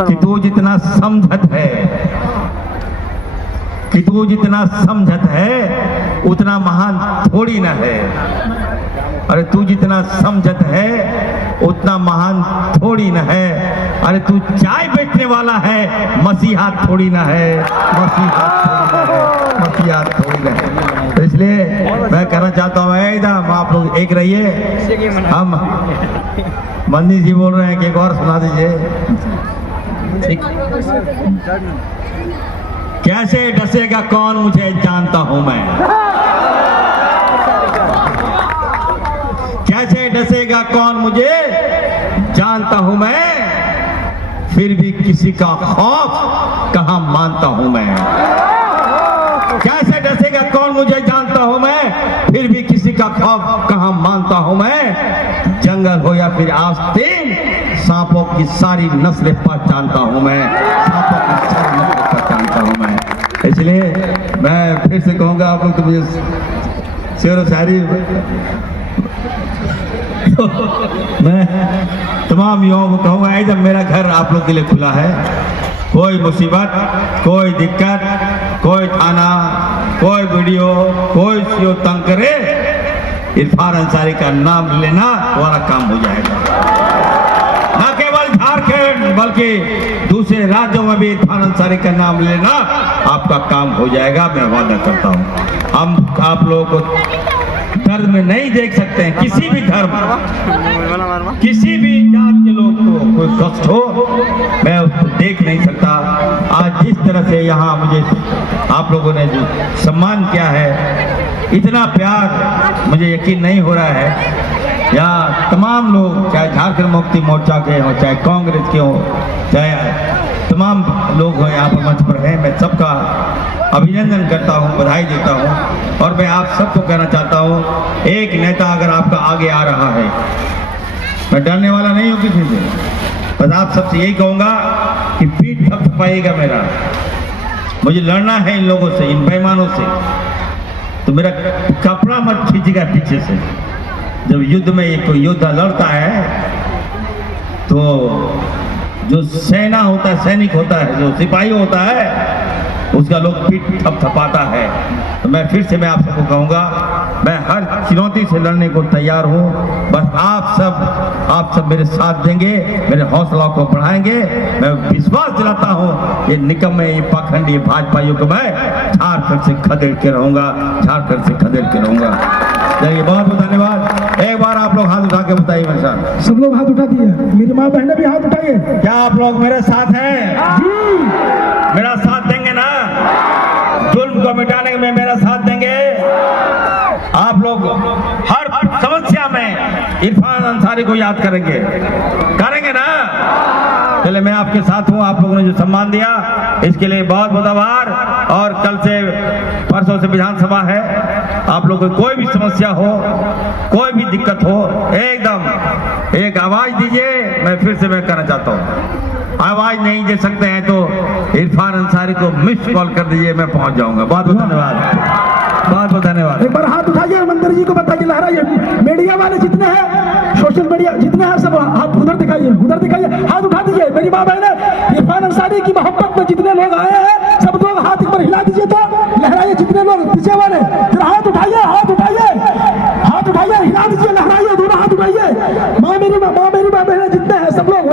कि तू जितना समझत है, कि तू जितना समझत है उतना महान थोड़ी ना है। अरे तू जितना समझत है उतना महान थोड़ी ना है। अरे तू चाय बेचने वाला है, मसीहा थोड़ी ना है, मसीहा थोड़ी ना है, मसीहा थोड़ी ना है। तो इसलिए मैं कहना चाहता हूँ एकदम आप लोग एक रहिए। हम मंदी जी बोल रहे हैं कि एक और सुना दीजिए। कैसे डसेगा कौन मुझे जानता हूं मैं, कैसे डसेगा कौन मुझे जानता हूं मैं, फिर भी किसी का खौफ कहां मानता हूं मैं। कैसे डसेगा कौन मुझे जानता हूं मैं, फिर भी किसी का खौफ कहां मानता हूं मैं। जंगल हो या फिर आस्तीन, सांपों की सारी नस्लें पहचानता हूं मैं, सांपों की सारी नस्लें पहचानता हूं मैं। इसलिए मैं फिर से कहूंगा आप लोग तो मुझे शेर व शायरी तो मैं तमाम युवाओं को कहूंगा एकदम मेरा घर आप लोग के लिए खुला है। कोई मुसीबत, कोई दिक्कत, कोई थाना, कोई वीडियो, कोई सीओ तंग करे, इरफान अंसारी का नाम लेना वाला काम हो जाएगा। न केवल झारखंड बल्कि दूसरे राज्यों में भी इरफान अंसारी का नाम लेना आपका काम हो जाएगा, मैं वादा करता हूँ। हम आप लोगों को धर्म में नहीं देख सकते हैं, किसी भी धर्म, किसी भी जात के लोग को कोई कष्ट हो मैं उसको देख नहीं सकता। आज जिस तरह से यहाँ मुझे आप लोगों ने जो सम्मान किया है, इतना प्यार मुझे यकीन नहीं हो रहा है। यहाँ तमाम लोग, चाहे झारखंड मुक्ति मोर्चा के हो, चाहे कांग्रेस के हो, चाहे तमाम लोग हो यहाँ पर मंच पर हैं, मैं सबका अभिनंदन करता हूँ, बधाई देता हूँ। और मैं आप सबको कहना चाहता हूँ, एक नेता अगर आपका आगे आ रहा है, मैं डरने वाला नहीं हूँ किसी से, बस आप सबसे यही कहूँगा कि पीठ थपथपाइएगा मेरा। मुझे लड़ना है इन लोगों से, इन बेईमानों से, तो मेरा कपड़ा मत खींचेगा पीछे से। जब युद्ध में एक कोई योद्धा लड़ता है तो जो सेना होता है, सैनिक होता है, जो सिपाही होता है, उसका लोग पीठ थपथपाता है। तो मैं फिर से मैं आप सबको कहूँगा, मैं हर चुनौती से लड़ने को तैयार हूँ। बस आप सब मेरे साथ देंगे, मेरे हौसला को बढ़ाएंगे। मैं विश्वास दिलाता हूँ ये निकम्मे, ये पाखंडी भाजपाइयों को मैं झारखंड से खदेड़ के रहूँगा, झारखंड से खदेड़ के रहूँगा। चलिए बहुत बहुत धन्यवाद। एक बार आप लोग हाथ उठा के बताइए मेरे साथ। सब लोग हाथ उठा दिए, मेरी माँ बहनें भी हाथ उठाइए। क्या आप लोग मेरे साथ हैं? मेरा साथ देंगे ना? जुल्म को मिटाने में मेरा साथ देंगे? आप लोग हर समस्या में इरफान अंसारी को याद करेंगे, करेंगे ना? चले मैं आपके साथ हूँ। आप लोगों ने जो सम्मान दिया इसके लिए बहुत बहुत आभार। और कल से परसों से विधानसभा है, आप लोगों को कोई भी समस्या हो, कोई भी दिक्कत हो, एकदम एक आवाज दीजिए। मैं फिर से मैं कहना चाहता हूँ, आवाज नहीं दे सकते हैं तो इरफान अंसारी को मिस कॉल कर दीजिए, मैं पहुंच जाऊंगा। बहुत बहुत धन्यवाद, बहुत बहुत धन्यवाद। एक बार हाथ उठाइए, मंदिर जी को बताइए, लहराइए। मीडिया वाले जितने हैं, सोशल मीडिया जितने हैं, सब हाथ उधर दिखाइए, उधर दिखाइए, हाथ उठा दीजिए। मेरी माँ बहने, इरफान अंसारी की मोहब्बत में जितने लोग आए हैं, सब लोग हाथ एक बार हिला दीजिए, तो लहराइए। जितने लोग पीछे वाले, फिर हाथ उठाइए, हाथ उठाइए, हाथ उठाइए, हिला दीजिए, लहराइए, दोनों हाथ उठाइए। माँ मेरी माँ बहने जितने हैं, सब लोग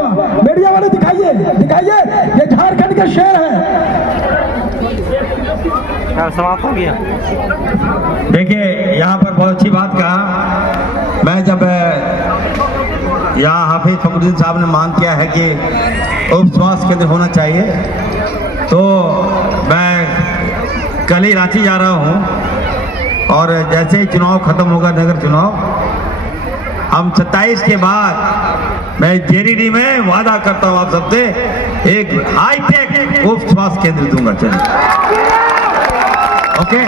मीडिया वाले दिखाइए, दिखाइए, ये झारखंड के शेर है। समाप्त हो गया। देखिए यहाँ पर बहुत अच्छी बात कहा। मैं जब यहाँ हाफिज फखरुद्दीन साहब ने मांग किया है कि उप स्वास्थ्य केंद्र होना चाहिए, तो मैं कल ही रांची जा रहा हूँ और जैसे ही चुनाव खत्म होगा, नगर चुनाव, हम 27 के बाद मैं जेडीडी में वादा करता हूँ आप सबसे एक हाईटेक उप स्वास्थ्य केंद्र दूंगा। चलिए ओके,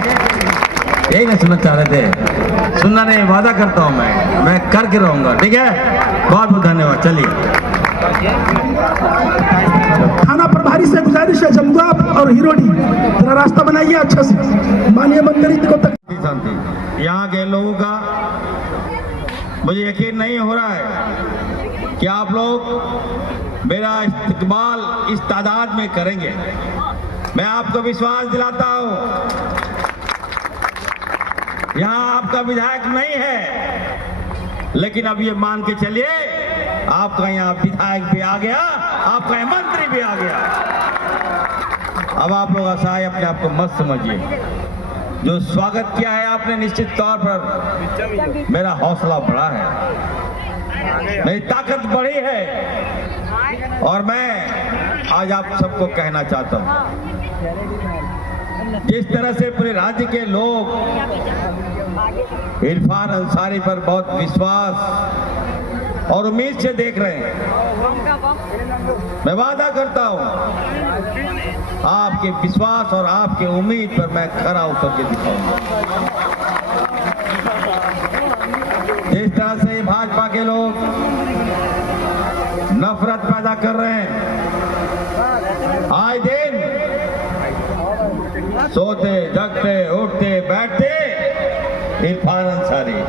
यही ना सुनना चाह रहे थे, सुनना नहीं, वादा करता हूँ मैं करके रहूंगा। ठीक है, बहुत बहुत धन्यवाद। चलिए थाना प्रभारी से गुजारिश है, जमुआ और हिरोडी थोड़ा रास्ता बनाइए अच्छा से, माननीय मंत्री को तक। शांति यहाँ के लोगों का मुझे यकीन नहीं हो रहा है कि आप लोग मेरा इस्तकबाल इस तादाद में करेंगे। मैं आपको विश्वास दिलाता हूं, यहां आपका विधायक नहीं है, लेकिन अब ये मान के चलिए आपका यहाँ विधायक भी आ गया, आपका यहाँ मंत्री भी आ गया। अब आप लोग असहाय अपने आप को मत समझिए। जो स्वागत किया है आपने, निश्चित तौर पर मेरा हौसला बढ़ा है, मेरी ताकत बढ़ी है। और मैं आज आप सबको कहना चाहता हूं, जिस तरह से पूरे राज्य के लोग इरफान अंसारी पर बहुत विश्वास और उम्मीद से देख रहे हैं, मैं वादा करता हूं आपके विश्वास और आपके उम्मीद पर मैं खरा उतर के दिखाऊंगा। जिस तरह से भाजपा के लोग नफरत पैदा कर रहे हैं, आए दिन सोते जगते उठते बैठते इरफान अंसारी।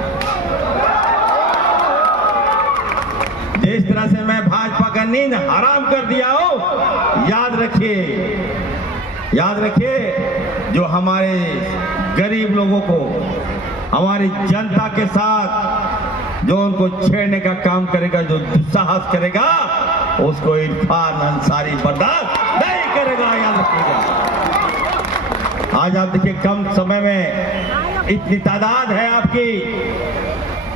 जिस तरह से मैं भाजपा का नींद हराम कर दिया हो, याद रखिए जो हमारे गरीब लोगों को, हमारी जनता के साथ जो उनको छेड़ने का काम करेगा, जो दुस्साहस करेगा, उसको इरफान अंसारी बर्दाश्त नहीं करेगा। याद रखिएगा। आज आप देखिए कम समय में इतनी तादाद है आपकी।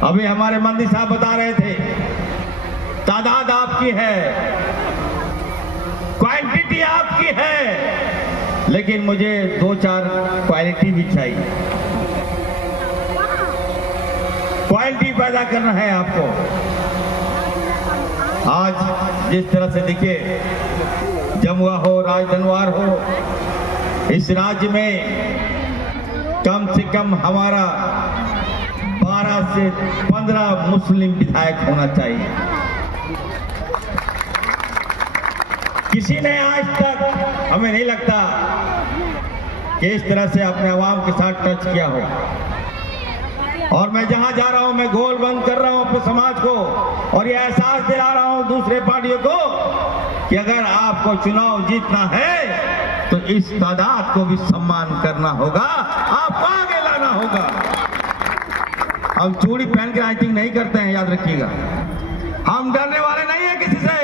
अभी हमारे मंत्री साहब बता रहे थे, तादाद आपकी है, क्वांटिटी आपकी है, लेकिन मुझे 2-4 क्वालिटी भी चाहिए। क्वालिटी पैदा करना है आपको। आज जिस तरह से देखिए जमुआ हो, राजधनवार हो, इस राज्य में कम से कम हमारा 12 से 15 मुस्लिम विधायक होना चाहिए। किसी ने आज तक, हमें नहीं लगता कि इस तरह से अपने आवाम के साथ टच किया हो। और मैं जहां जा रहा हूं, मैं गोल बंद कर रहा हूं अपने समाज को, और ये एहसास दिला रहा हूं दूसरे पार्टियों को कि अगर आपको चुनाव जीतना है तो इस तादाद को भी सम्मान करना होगा, आपको आगे लाना होगा। हम चूड़ी पहन के राइटिंग नहीं करते हैं, याद रखिएगा। हम डरने वाले नहीं है किसी से।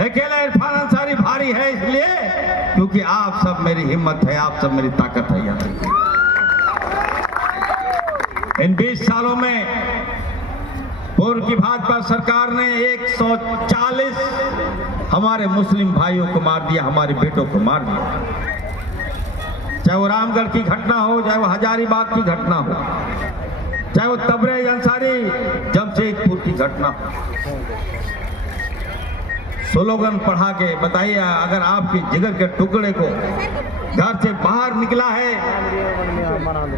अकेला इरफान अंसारी भारी है इसलिए क्योंकि आप सब मेरी हिम्मत है, आप सब मेरी ताकत है। याद रखिए, इन 20 सालों में पूर्व की भाजपा सरकार ने 140 हमारे मुस्लिम भाइयों को मार दिया, हमारे बेटों को मार दिया। चाहे वो रामगढ़ की घटना हो, चाहे वो हजारीबाग की घटना हो, चाहे वो तबरेज अंसारी जमशेदपुर की घटना हो। स्लोगन पढ़ा के बताइए, अगर आपके जिगर के टुकड़े को घर से बाहर निकला है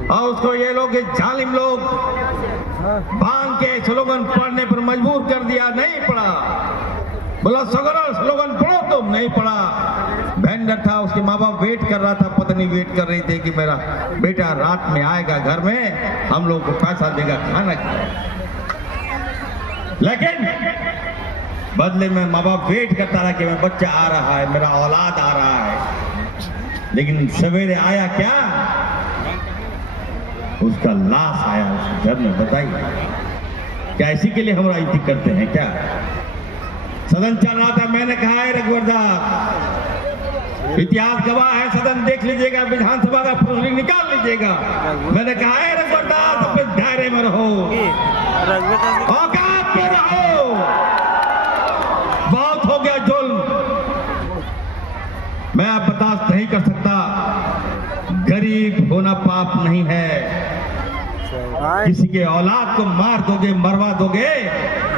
और उसको ये लोग, जालिम लोग बांध के स्लोगन पढ़ने पर मजबूर कर दिया, नहीं पढ़ा, बोला सगरा स्लोगन पढ़ो, तो नहीं पढ़ा। वेंडर था, उसके माँ बाप वेट कर रहा था, पत्नी वेट कर रही थी कि मेरा बेटा रात में आएगा घर में, हम लोग को पैसा देगा, खाना खाएगा। लेकिन बदले में माँ बाप वेट करता रहा कि मेरा बच्चा आ रहा है, मेरा औलाद आ रहा है। लेकिन सवेरे आया क्या? उसका लाश आया उस घर में। बताइए, क्या इसी के लिए हम राजनीति करते हैं क्या? सदन चल रहा था, मैंने कहा है रघुवर साहब, इतिहास गवाह है, सदन देख लीजिएगा, विधानसभा का प्रोसीडिंग निकाल लीजिएगा। मैंने कहा है रघुवर साहब, अपने दायरे में रहो, औकात में रहो, बहुत हो गया जुल्म। मैं आप बर्दाश्त नहीं कर सकता। गरीब होना पाप नहीं है। किसी के औलाद को मार दोगे, मरवा दोगे,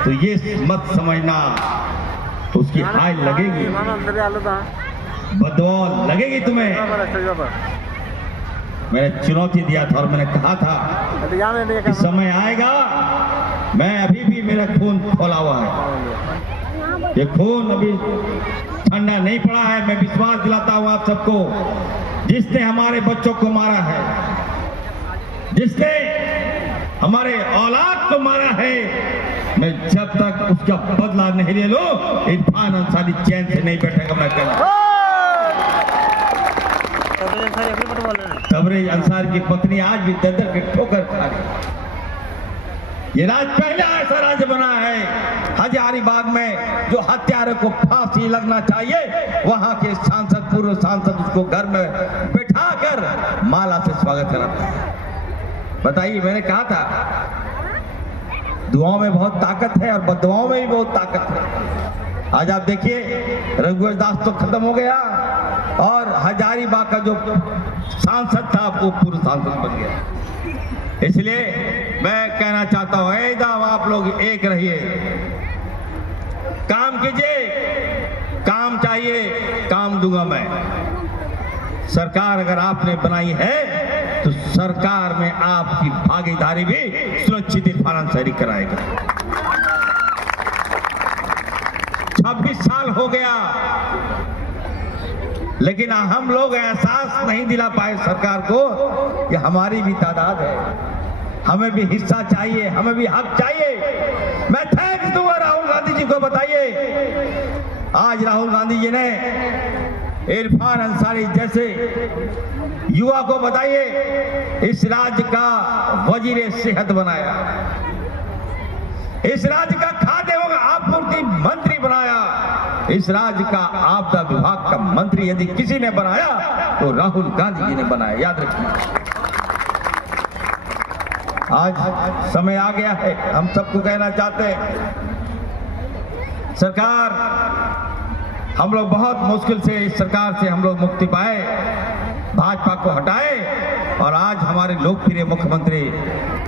तो ये मत समझना उसकी हाय लगेगी, बददुआ लगेगी तुम्हें। मैंने चुनौती दिया था और मैंने कहा था कि समय आएगा, मैं अभी भी मेरा खून खौला हुआ है, ये खून अभी ठंडा नहीं पड़ा है। मैं विश्वास दिलाता हूं आप सबको, जिसने हमारे बच्चों को मारा है, जिसने हमारे औलाद को मारा है, मैं जब तक उसका बदला नहीं ले लूं, इरफान अंसारी चैन से नहीं बैठेगा। मैं तबरेज अंसारी की पत्नी आज भी दर के ठोकर खा रही। ये राज पहले ऐसा राज्य बना है हजारीबाग में, जो हत्यारे को फांसी लगना चाहिए वहां के सांसद, पूर्व सांसद उसको घर में बैठाकर माला से स्वागत कराते हैं। बताइए, मैंने कहा था दुआओं में बहुत ताकत है और बददुआओं में भी बहुत ताकत है। आज आप देखिए रघुवर दास तो खत्म हो गया और हजारीबाग का जो सांसद था वो पूर्व सांसद बन गया। इसलिए मैं कहना चाहता हूं, एकदम आप लोग एक रहिए, काम कीजिए, काम चाहिए, काम दूंगा मैं। सरकार अगर आपने बनाई है तो सरकार में आपकी भागीदारी भी सुनिश्चित इरफान अंसारी कराएगा। 26 साल हो गया, लेकिन हम लोग एहसास नहीं दिला पाए सरकार को कि हमारी भी तादाद है, हमें भी हिस्सा चाहिए, हमें भी हक चाहिए। मैं थैंक्स दूंगा राहुल गांधी जी को। बताइए, आज राहुल गांधी जी ने इरफान अंसारी जैसे युवा को बताइए इस राज्य का वजीर सेहत बनाया, इस राज्य का खाद्य एवं आपूर्ति मंत्री बनाया, इस राज्य का आपदा विभाग का मंत्री यदि किसी ने बनाया तो राहुल गांधी जी ने बनाया। याद रखिए, आज समय आ गया है, हम सबको कहना चाहते हैं, सरकार, हम लोग बहुत मुश्किल से इस सरकार से हम लोग मुक्ति पाए, भाजपा को हटाए और आज हमारे लोकप्रिय मुख्यमंत्री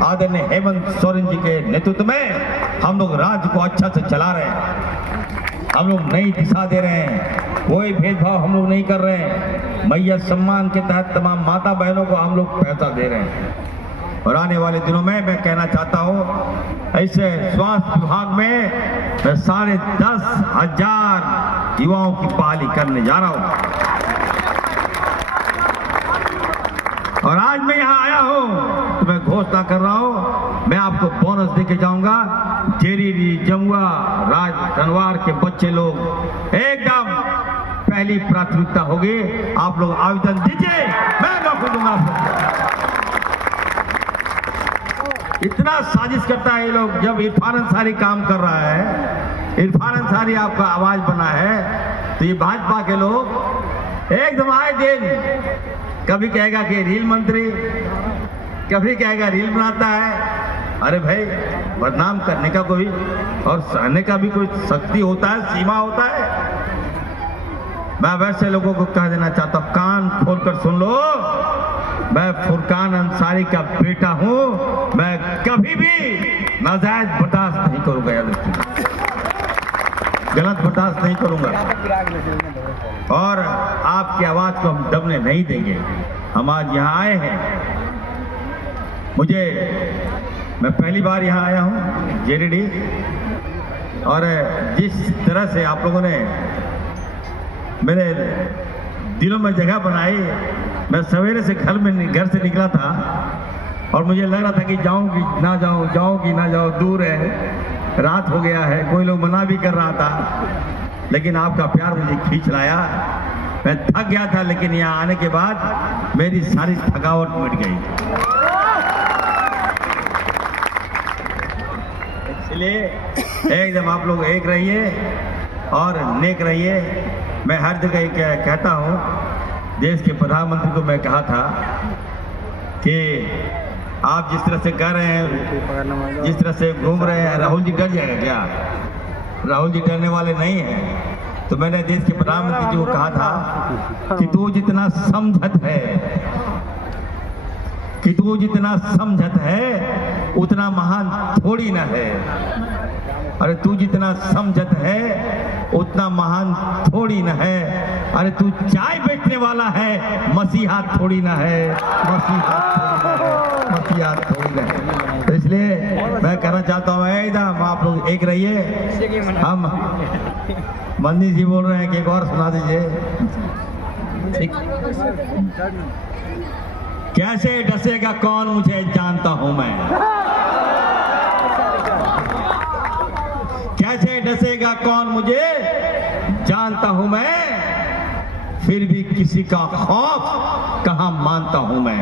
आदरणीय हेमंत सोरेन जी के नेतृत्व में हम लोग राज्य को अच्छा से चला रहे हैं। हम लोग नई दिशा दे रहे हैं, कोई भेदभाव हम लोग नहीं कर रहे हैं। मैया सम्मान के तहत तमाम माता बहनों को हम लोग पैसा दे रहे हैं। और आने वाले दिनों में मैं कहना चाहता हूं, ऐसे स्वास्थ्य विभाग में मैं 10,500 युवाओं की बहाली करने जा रहा हूं। और आज मैं यहां आया हूं तो मैं घोषणा कर रहा हूं, मैं आपको बोनस देके जाऊंगा। जेरीरी, जमुआ, राज धनवार के बच्चे लोग एकदम पहली प्राथमिकता होगी। आप लोग आवेदन दीजिए, मैं मौका दूंगा आपको। इतना साजिश करता है ये लोग। जब इरफान अंसारी काम कर रहा है, इरफान अंसारी आपका आवाज बना है, तो ये भाजपा के लोग एकदम आए दिन कभी कहेगा कि रील मंत्री, कभी कहेगा रील बनाता है। अरे भाई, बदनाम करने का कोई और सहने का भी कोई शक्ति होता है, सीमा होता है। मैं वैसे लोगों को कह देना चाहता हूं, कान खोलकर सुन लो, मैं फुरकान अंसारी का बेटा हूं, मैं कभी भी नाजायज बर्दाश्त नहीं करूंगा, याद रखिए, गलत बर्दाश्त नहीं करूंगा। और आपकी आवाज को हम दबने नहीं देंगे। हम आज यहाँ आए हैं, मैं पहली बार यहाँ आया हूँ जेरीडी, और जिस तरह से आप लोगों ने मेरे दिलों में जगह बनाई, मैं सवेरे से घर से निकला था और मुझे लग रहा था कि जाऊंगी ना जाऊं, जाऊंगी ना जाऊं, दूर है, रात हो गया है, कोई लोग मना भी कर रहा था, लेकिन आपका प्यार मुझे खींच लाया। मैं थक गया था, लेकिन यहाँ आने के बाद मेरी सारी थकावट मिट गई। इसलिए एकदम आप लोग एक रहिए और नेक रहिए। मैं हर जगह कहता हूँ, देश के प्रधानमंत्री को मैं कहा था कि आप जिस तरह से कर रहे हैं, जिस तरह से घूम रहे हैं, राहुल जी डर जाएगा क्या? राहुल जी डरने वाले नहीं हैं। तो मैंने देश के प्रधानमंत्री जी को कहा था कि तू जितना समझत है, कि तू जितना समझत है उतना महान थोड़ी ना है। अरे तू जितना समझत है उतना महान थोड़ी न है। अरे तू चाय बेचने वाला है, मसीहा थोड़ी ना है, मसीहा थोड़ी ना है। तो इसलिए मैं कहना चाहता हूँ, एकदम आप लोग एक रहिए। हम मंदी जी बोल रहे हैं कि एक और सुना दीजिए। कैसे डसेगा कौन मुझे जानता हूं मैं, कैसे डसेगा कौन मुझे जानता हूं मैं, फिर भी किसी का खौफ कहां मानता हूं मैं।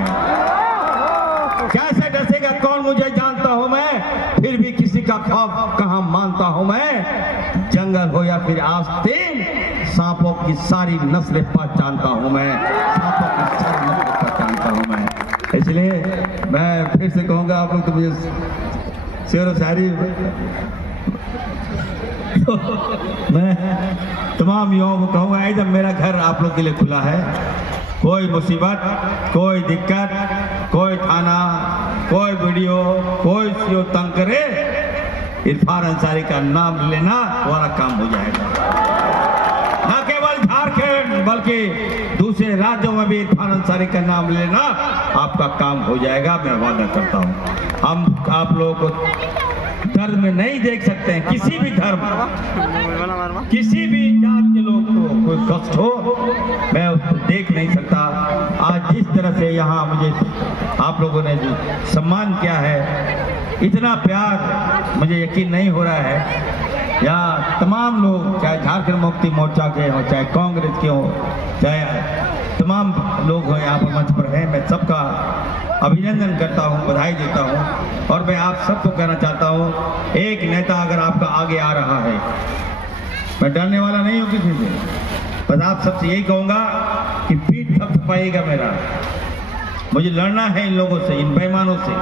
कैसे डसेगा कौन मुझे जानता हूं मैं, फिर भी किसी का खौफ कहां मानता हूं मैं। जंगल हो या फिर आस्तीन, सांपों की सारी नस्लें पहचानता हूं मैं, सांपों की सारी नस्लें पहचानता हूं मैं। इसलिए मैं फिर से कहूंगा, आप लोग तो मुझे शेर व शायरी मैं तमाम युवाओं को कहूंगा, एकदम मेरा घर आप लोग के लिए खुला है। कोई मुसीबत, कोई दिक्कत, कोई थाना, कोई वीडियो, कोई सीओ तंग करे, इरफान अंसारी का नाम लेना तुम्हारा काम हो जाएगा। न केवल झारखंड बल्कि दूसरे राज्यों में भी इरफान अंसारी का नाम लेना आपका काम हो जाएगा, मैं वादा करता हूं। हम आप लोगों को धर्म में नहीं देख सकते हैं, किसी भी धर्म, किसी भी जात के लोग को कोई कष्ट हो, मैं उसको देख नहीं सकता। आज जिस तरह से यहाँ मुझे आप लोगों ने जो सम्मान किया है, इतना प्यार, मुझे यकीन नहीं हो रहा है। यहाँ तमाम लोग, चाहे झारखंड मुक्ति मोर्चा के हों, चाहे कांग्रेस के हों, चाहे तमाम लोग हो यहाँ पर मंच पर हैं, मैं सबका अभिनंदन करता हूँ, बधाई देता हूँ। और मैं आप सबको कहना चाहता हूँ, एक नेता अगर आपका आगे आ रहा है, मैं डरने वाला नहीं हूँ किसी से, बस आप सबसे यही कहूँगा कि पीठ थपथपाइएगा मेरा, मुझे लड़ना है इन लोगों से, इन बेईमानों से,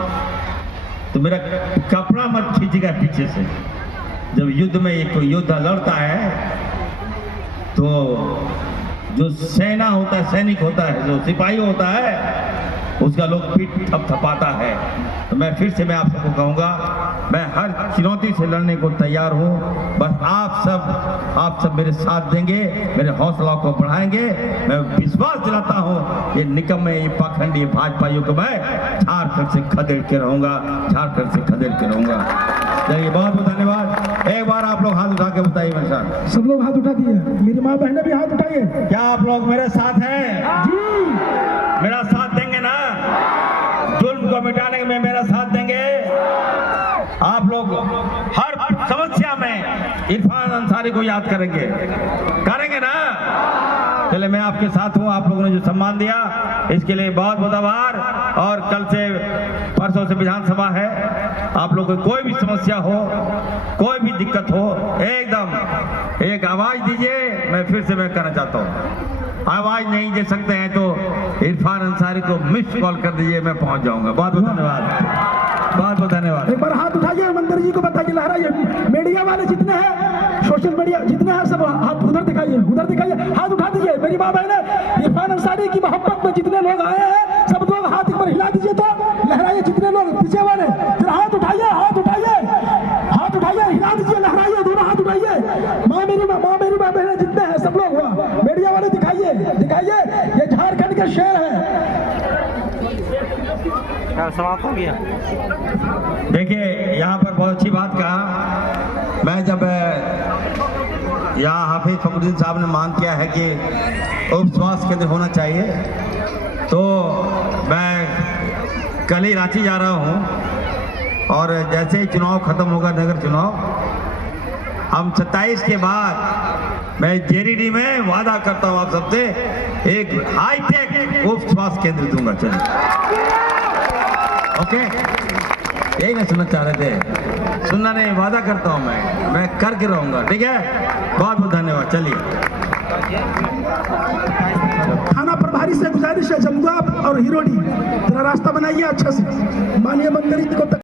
तो मेरा कपड़ा मत खींचेगा पीछे से। जब युद्ध में एक योद्धा लड़ता है तो जो सेना होता है, सैनिक होता है, जो सिपाही होता है, उसका लोग पीठ थपथपाता है। तो मैं फिर से आप सबको कहूँगा, मैं हर चुनौती से लड़ने को तैयार हूँ। बस आप सब मेरे साथ देंगे, मेरे हौसला को बढ़ाएंगे। मैं विश्वास दिलाता हूँ, ये निकम्मे, ये पाखंडी भाजपाइयों को मैं झारखंड से खदेड़ के रहूँगा, झारखंड से खदेड़ के रहूँगा। चलिए, बहुत बहुत धन्यवाद। एक बार आप लोग हाथ उठा के बताइए मेरे साथ। सब लोग हाथ उठा दिए, मेरी माँ बहनें भी हाथ उठाइए। क्या आप लोग मेरे साथ हैं? जी, मेरा साथ देंगे ना? जुल्म को मिटाने में मेरा साथ देंगे? आप लोग हर समस्या में इरफान अंसारी को याद करेंगे ना? चले, मैं आपके साथ हूँ। आप लोगों ने जो सम्मान दिया, इसके लिए बहुत बहुत आभार। और कल से, परसों से विधानसभा है। आप लोगों को कोई भी समस्या हो, कोई भी दिक्कत हो, एकदम एक आवाज दीजिए। मैं फिर से कहना चाहता हूँ, आवाज नहीं दे सकते हैं तो इरफान अंसारी को मिस कॉल कर दीजिए, मैं पहुंच जाऊंगा। बहुत बहुत धन्यवाद, बहुत बहुत धन्यवाद। एक बार हाथ उठाइए, मंदिर जी को बताइए, लहराइए। मीडिया वाले जितने हैं, सोशल मीडिया जितने हैं, सब हाथ उधर दिखाइए, हाथ उठा दीजिए। मेरी माँ बहन, इरफान अंसारी की मोहब्बत में जितने लोग आए हैं, सब लोग हाथ एक बार हिला दीजिए, तो लहराइए। जितने लोग पीछे वाले, फिर हाथ उठाइए, हिला दीजिए, लहराइए, दोनों हाथ उठाइए। माँ मेरी माँ बहन जितने हैं, सब लोग हुआ। मीडिया वाले दिखाइए, ये झारखंड के शेर है। समाप्त हो गया। देखिए, यहाँ पर बहुत अच्छी बात कहा। मैं जब यहाँ हाफिज फखरुद्दीन साहब ने मांग किया है कि उप स्वास्थ्य केंद्र होना चाहिए, तो मैं कल ही रांची जा रहा हूँ। और जैसे ही चुनाव खत्म होगा, नगर चुनाव, हम 27 के बाद मैं जेरीडी में वादा करता हूँ आप सबसे, एक हाईटेक उप स्वास्थ्य केंद्र दूंगा। चलिए, ओके, यही ना सुनना चाह रहे थे? सुनना नहीं, वादा करता हूँ मैं करके रहूंगा। ठीक है, बहुत बहुत धन्यवाद। चलिए, थाना प्रभारी से गुजारिश है, जमुआ और हिरोडी, जरा रास्ता बनाइए अच्छा से। माननीय मंत्री जी को